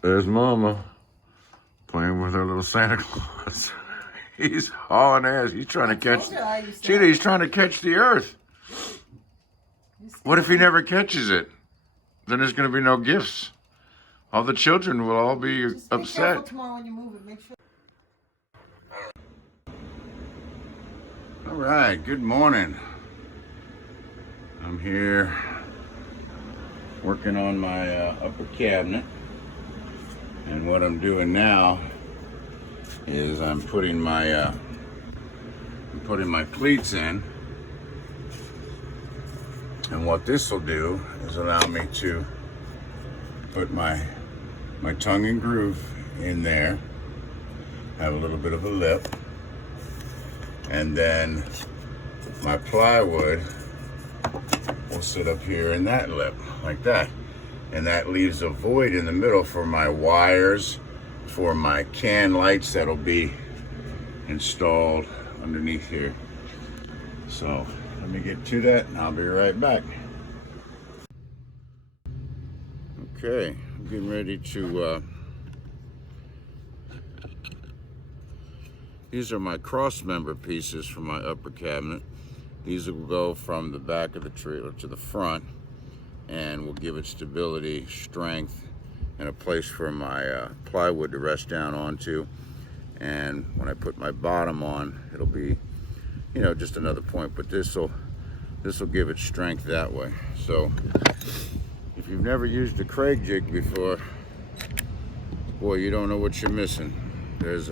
There's Mama playing with her little Santa Claus. He's hauling ass. He's trying to catch. Cheetah, he's trying to catch the Earth. What if he never catches it? Then there's going to be no gifts. All the children will all be upset. Be careful tomorrow when you move it. Make sure. All right. Good morning. I'm here working on my upper cabinet, and what I'm doing now is I'm putting my pleats in, and what this will do is allow me to put my tongue and groove in there, have a little bit of a lip, and then my plywood will sit up here in that lip like that, and that leaves a void in the middle for my wires, for my can lights that'll be installed underneath here. So let me get to that and I'll be right back. Okay, I'm getting ready to these are my cross member pieces for my upper cabinet. These will go from the back of the trailer to the front and will give it stability, strength, and a place for my plywood to rest down onto. And when I put my bottom on, it'll be, you know, just another point, but this will give it strength that way. So if you've never used a Craig jig before, boy, you don't know what you're missing. There's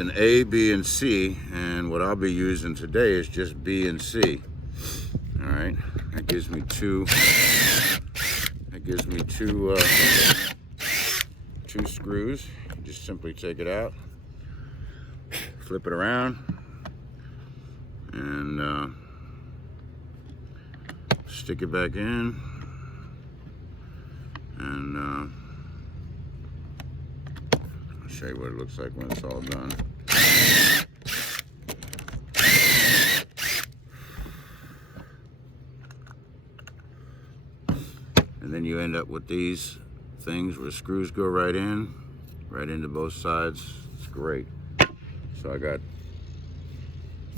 an A, B, and C, and what I'll be using today is just B and C. All right, that gives me two screws. You just simply take it out, flip it around, and stick it back in, and I'll show you what it looks like when it's all done. And then you end up with these things where screws go right into both sides. It's great. So I got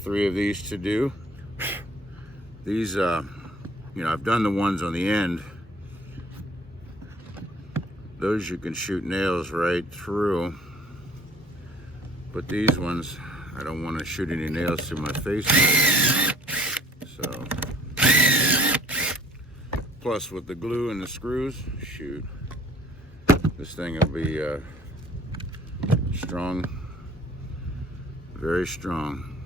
3 of these to do. These, you know, I've done the ones on the end. Those you can shoot nails right through. But these ones, I don't want to shoot any nails through my face. So, plus with the glue and the screws, shoot, this thing will be strong, very strong.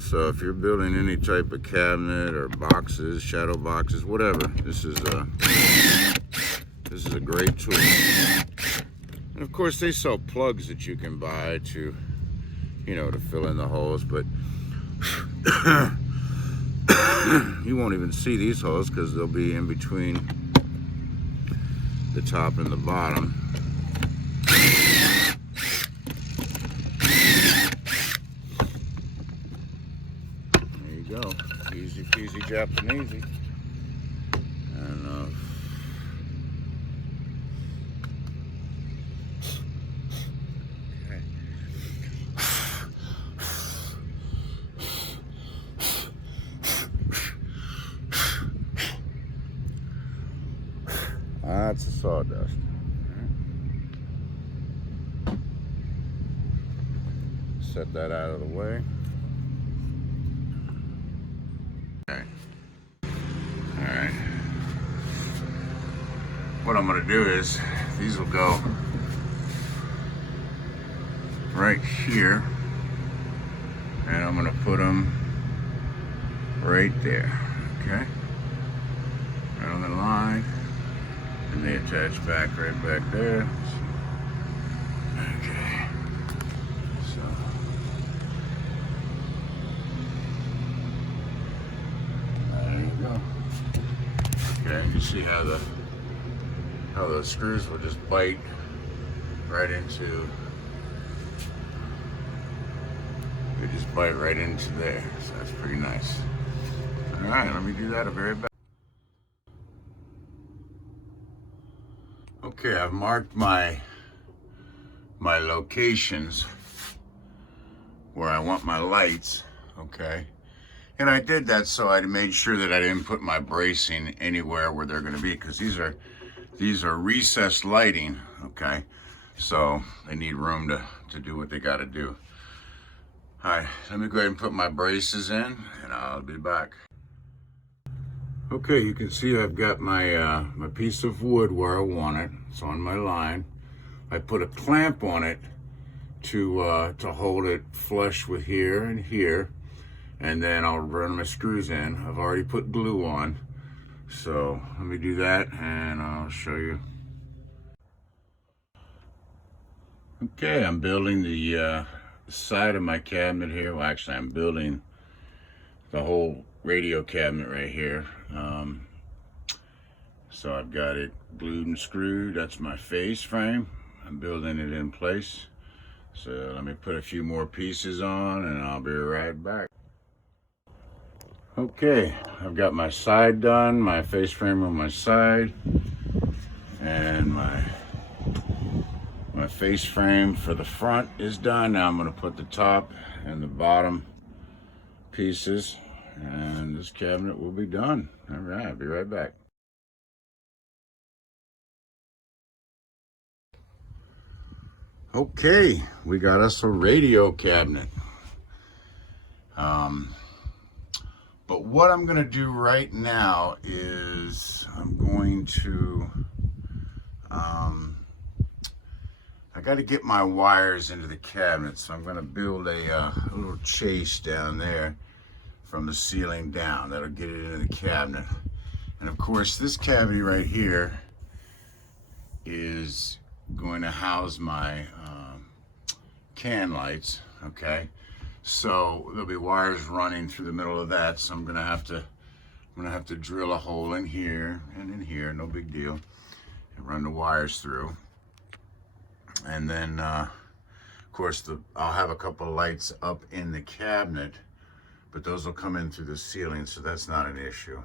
So if you're building any type of cabinet or boxes, shadow boxes, whatever, this is a great tool. And of course they sell plugs that you can buy to, you know, to fill in the holes, but you won't even see these holes because they'll be in between the top and the bottom. Go. Easy peasy Japanesey. And okay. That's the sawdust. Set that out of the way. Alright, what I'm going to do is these will go right here, and I'm going to put them right there, okay, right on the line, and they attach back right back there, okay. see how the screws will just bite right into. They just bite right into there, so that's pretty nice. All right, let me do that. I'll be right back. Okay, I've marked my locations where I want my lights, okay? And I did that so I made sure that I didn't put my bracing anywhere where they're gonna be, because these are recessed lighting, okay? So they need room to do what they gotta do. All right, let me go ahead and put my braces in and I'll be back. Okay, you can see I've got my my piece of wood where I want it. It's on my line. I put a clamp on it to hold it flush with here and here, and then I'll run my screws in. I've already put glue on, so let me do that and I'll show you. Okay, I'm building the side of my cabinet here. Well, actually, I'm building the whole radio cabinet right here. So I've got it glued and screwed. That's my face frame. I'm building it in place. So let me put a few more pieces on and I'll be right back. Okay, I've got my side done, my face frame on my side, and my face frame for the front is done. Now I'm going to put the top and the bottom pieces, and this cabinet will be done. All right, I'll be right back. Okay, we got us a radio cabinet. But what I'm gonna do right now is I'm going to, I got to get my wires into the cabinet, so I'm gonna build a little chase down there from the ceiling down. That'll get it into the cabinet. And of course, this cavity right here is going to house my can lights, okay? So there'll be wires running through the middle of that, so I'm gonna have to drill a hole in here and in here, no big deal, and run the wires through. And then of course I'll have a couple of lights up in the cabinet, but those will come in through the ceiling, so that's not an issue.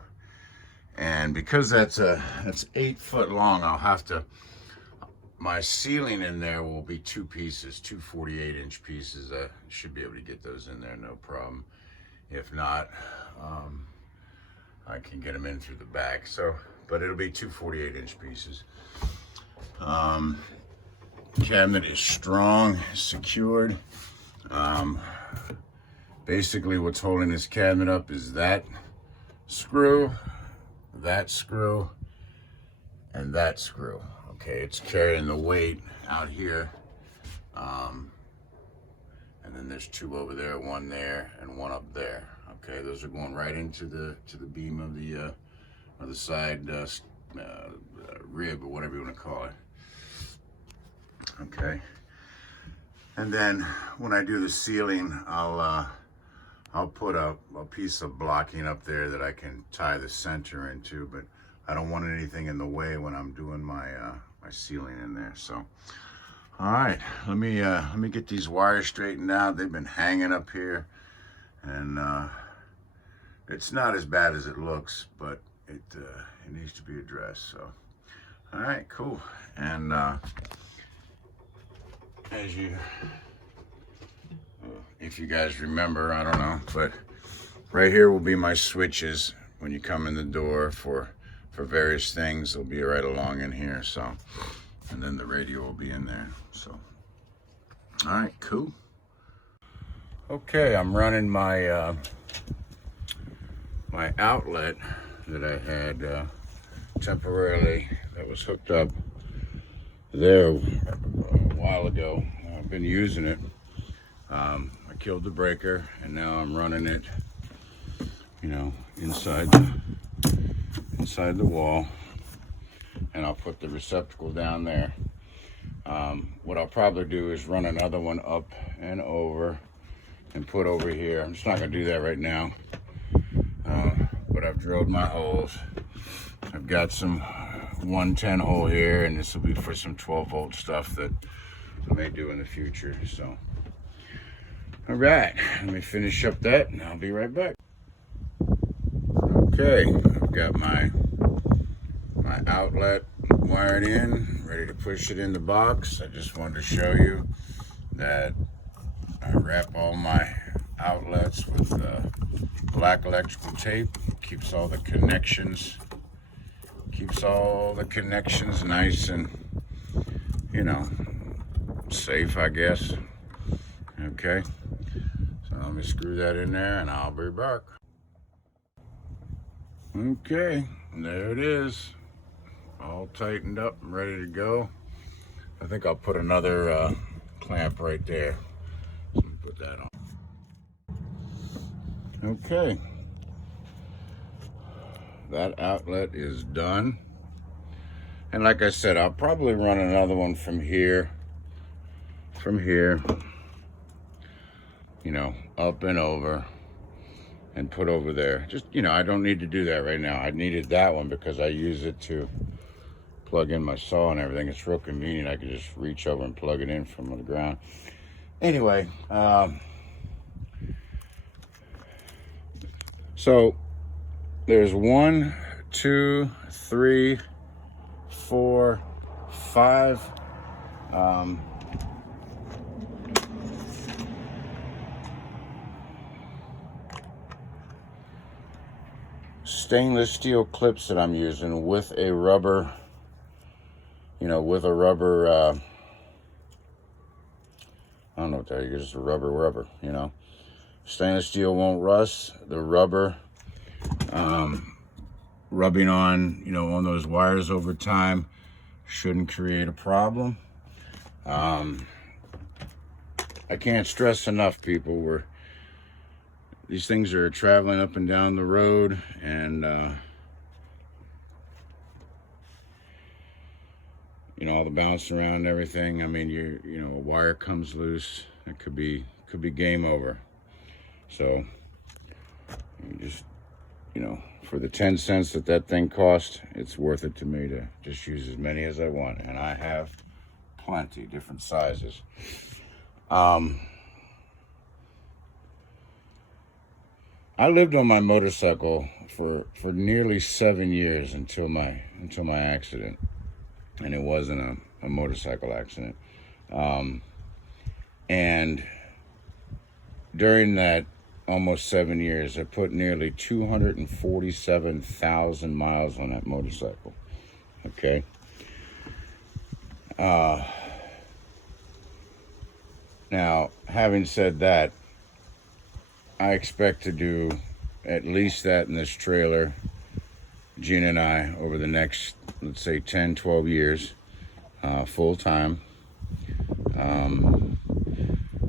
And because that's 8 foot long, I'll have to, my ceiling in there will be two pieces, two 48-inch pieces. I should be able to get those in there, no problem. If not, I can get them in through the back. So, but it'll be two 48-inch pieces. Cabinet is strong, secured. Basically what's holding this cabinet up is that screw, and that screw. Okay, it's carrying the weight out here, and then there's two over there, one there, and one up there. Okay, those are going right into the beam of the side rib, or whatever you want to call it. Okay, and then when I do the ceiling, I'll put a piece of blocking up there that I can tie the center into, but I don't want anything in the way when I'm doing my my ceiling in there. So, all right, let me get these wires straightened out. They've been hanging up here, and it's not as bad as it looks, but it needs to be addressed. So, all right, cool. And as you, if you guys remember, I don't know, but right here will be my switches when you come in the door for various things. They'll be right along in here. So, and then the radio will be in there. So, all right, cool. Okay, I'm running my my outlet that I had temporarily, that was hooked up there a while ago. I've been using it. I killed the breaker, and now I'm running it, you know, inside the wall, and I'll put the receptacle down there. What I'll probably do is run another one up and over and put over here. I'm just not gonna do that right now, but I've drilled my holes, I've got some 110 hole here, and this will be for some 12-volt stuff that I may do in the future. So, all right, let me finish up that, and I'll be right back. Okay, I've got my outlet wired in, ready to push it in the box. I just wanted to show you that I wrap all my outlets with black electrical tape. Keeps all the connections nice and, you know, safe, I guess. Okay, so let me screw that in there and I'll be back. Okay, there it is, all tightened up and ready to go. I think I'll put another clamp right there. So let me put that on. Okay, that outlet is done. And like I said, I'll probably run another one from here, you know, up and over and put over there. Just, you know, I don't need to do that right now. I needed that one because I use it to plug in my saw and everything. It's real convenient. I can just reach over and plug it in from the ground. Anyway, so there's 1, 2, 3, 4, 5 stainless steel clips that I'm using with a rubber, you know, with a rubber, I don't know what that is, just a rubber, you know. Stainless steel won't rust. The rubber, rubbing on, you know, on those wires over time shouldn't create a problem. I can't stress enough, people, these things are traveling up and down the road, and you know, all the bouncing around and everything. I mean, you know, a wire comes loose, it could be game over. So you just, you know, for the 10 cents that thing cost, it's worth it to me to just use as many as I want, and I have plenty different sizes. I lived on my motorcycle for nearly 7 years until my accident, and it wasn't a motorcycle accident. And during that almost 7 years, I put nearly 247,000 miles on that motorcycle. Okay. Now, having said that, I expect to do at least that in this trailer, Gina and I, over the next, let's say, 10, 12 years, full time.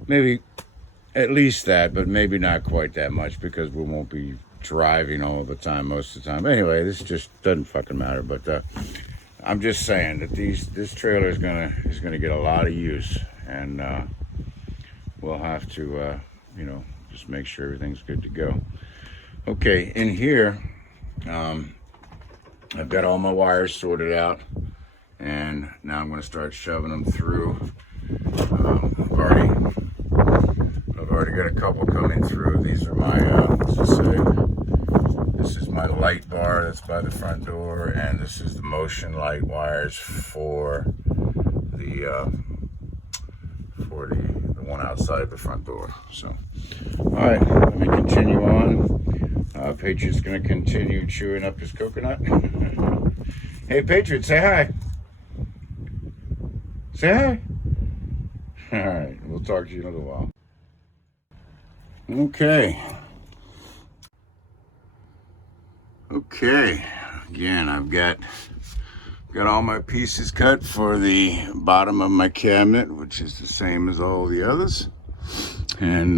Maybe at least that, but maybe not quite that much, because we won't be driving all the time, most of the time. Anyway, this just doesn't fucking matter, but I'm just saying that this trailer is gonna get a lot of use, and we'll have to, you know, just make sure everything's good to go. Okay, in here, I've got all my wires sorted out, and now I'm going to start shoving them through. I've already got a couple coming through. These are my, this is my light bar that's by the front door, and this is the motion light wires for the one outside the front door. So, all right, let me continue on. Patriot's gonna continue chewing up his coconut. Hey, Patriot, say hi. Say hi. All right, we'll talk to you in a little while. Okay, again, I've got all my pieces cut for the bottom of my cabinet, which is the same as all the others, and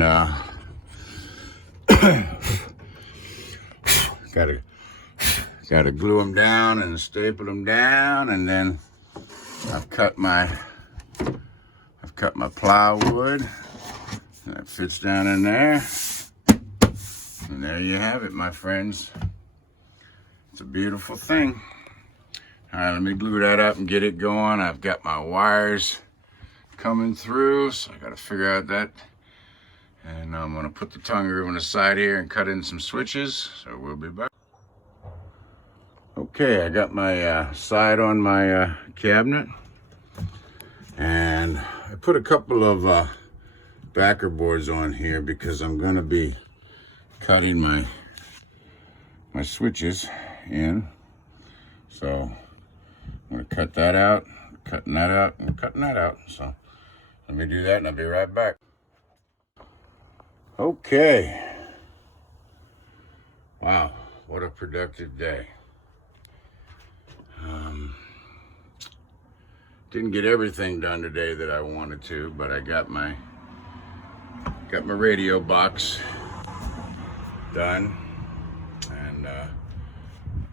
gotta glue them down and staple them down, and then I've cut my plywood, and it fits down in there, and there you have it, my friends. It's a beautiful thing. All right, let me glue that up and get it going. I've got my wires coming through, so I got to figure out that. And I'm going to put the tongue groove on the side here and cut in some switches, so we'll be back. Okay, I got my side on my cabinet, and I put a couple of backer boards on here because I'm going to be cutting my switches in. So I'm going to cut that out, cutting that out, and cutting that out. So let me do that and I'll be right back. Okay. Wow, what a productive day. Didn't get everything done today that I wanted to, but I got my radio box done, and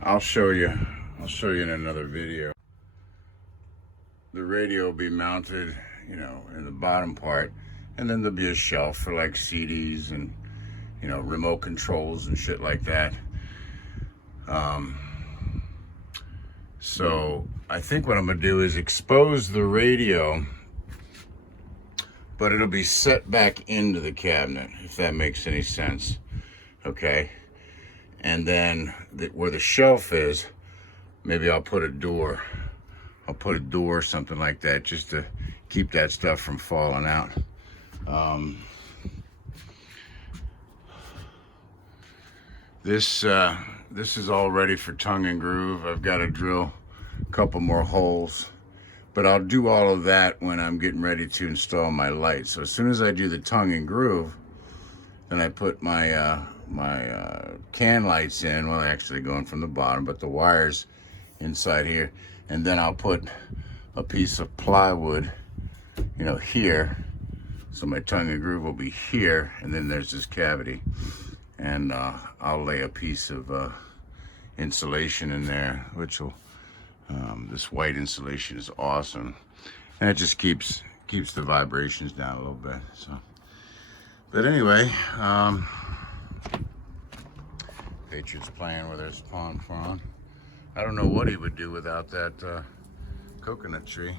I'll show you in another video. The radio will be mounted, you know, in the bottom part, and then there'll be a shelf for like CDs and, you know, remote controls and shit like that. So I think what I'm gonna do is expose the radio, but it'll be set back into the cabinet, if that makes any sense. Okay, and then where the shelf is, maybe I'll put a door. I'll put a door, something like that, just to keep that stuff from falling out. This is all ready for tongue and groove. I've got to drill a couple more holes, but I'll do all of that when I'm getting ready to install my light. So as soon as I do the tongue and groove, then I put my can lights in. Well, actually going from the bottom, but the wires inside here, and then I'll put a piece of plywood, you know, here. So my tongue and groove will be here, and then there's this cavity, and I'll lay a piece of insulation in there, which will this white insulation is awesome, and it just keeps the vibrations down a little bit. So, but anyway, Patriot's playing with his pom pom. I don't know what he would do without that coconut tree.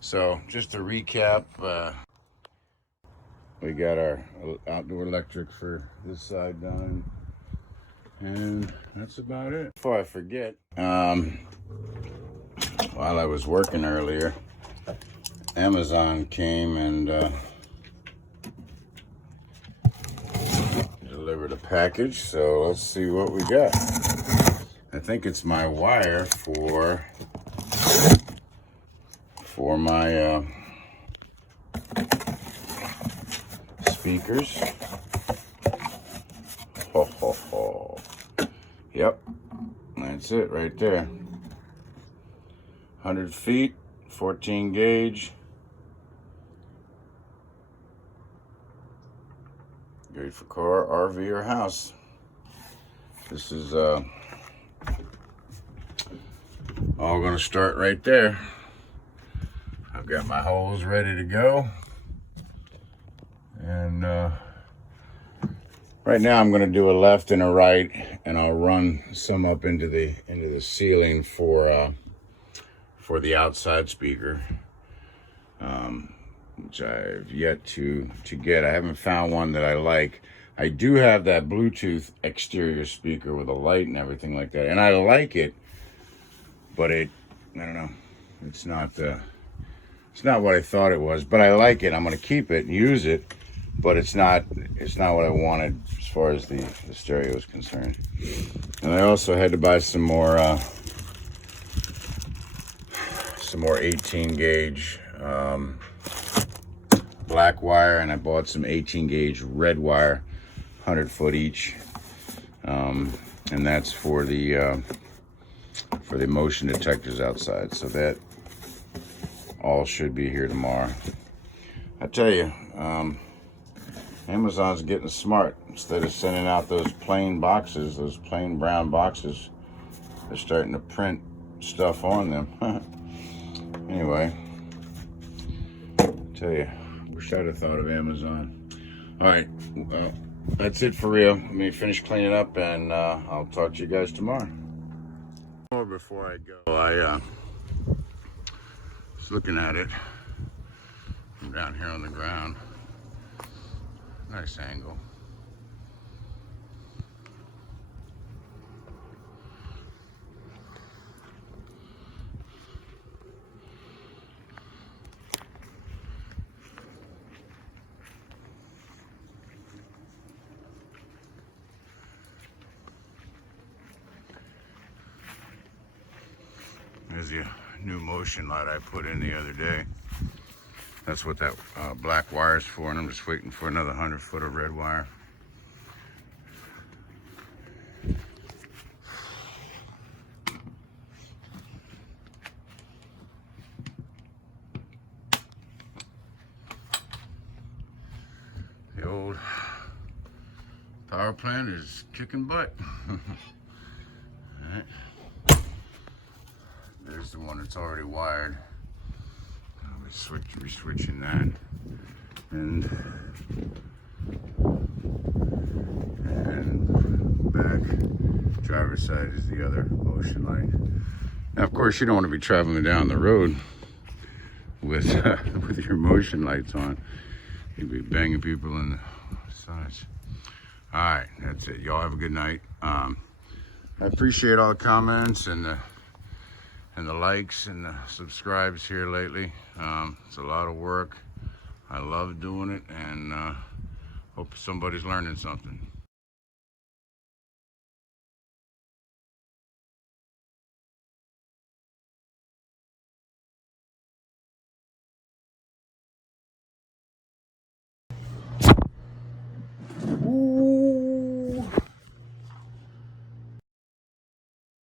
So just to recap, we got our outdoor electric for this side done, and that's about it. Before I forget, while I was working earlier, Amazon came and delivered a package, so let's see what we got. I think it's my wire for my speakers. Ho, ho, ho. Yep, that's it right there. 100 feet, 14 gauge. Great for car, RV, or house. This is all gonna start right there. I've got my holes ready to go. And right now I'm going to do a left and a right, and I'll run some up into the ceiling for the outside speaker, which I've yet to get. I haven't found one that I like. I do have that Bluetooth exterior speaker with a light and everything like that, and I like it, but I don't know, it's not what I thought it was, but I like it. I'm going to keep it and use it. But it's not what I wanted as far as the stereo is concerned. And I also had to buy some more 18 gauge black wire, and I bought some 18 gauge red wire, 100 foot each, and that's for the motion detectors outside. So that all should be here tomorrow. I tell you, Amazon's getting smart. Instead of sending out those plain boxes, those plain brown boxes, they're starting to print stuff on them. Anyway, I tell you, wish I'd have thought of Amazon. All right, well, that's it for real. Let me finish cleaning up, and I'll talk to you guys tomorrow. Or before I go, I was looking at it from down here on the ground. Nice angle. There's the new motion light I put in the other day. That's what that black wire is for, and I'm just waiting for another 100 foot of red wire. The old power plant is kicking butt. All right. There's the one that's already wired. I'll be switching that. And back driver's side is the other motion light. Now, of course, you don't want to be traveling down the road with your motion lights on. You'd be banging people in the sides. All right, that's it. Y'all have a good night. I appreciate all the comments and the likes and the subscribes here lately. It's a lot of work. I love doing it, and hope somebody's learning something.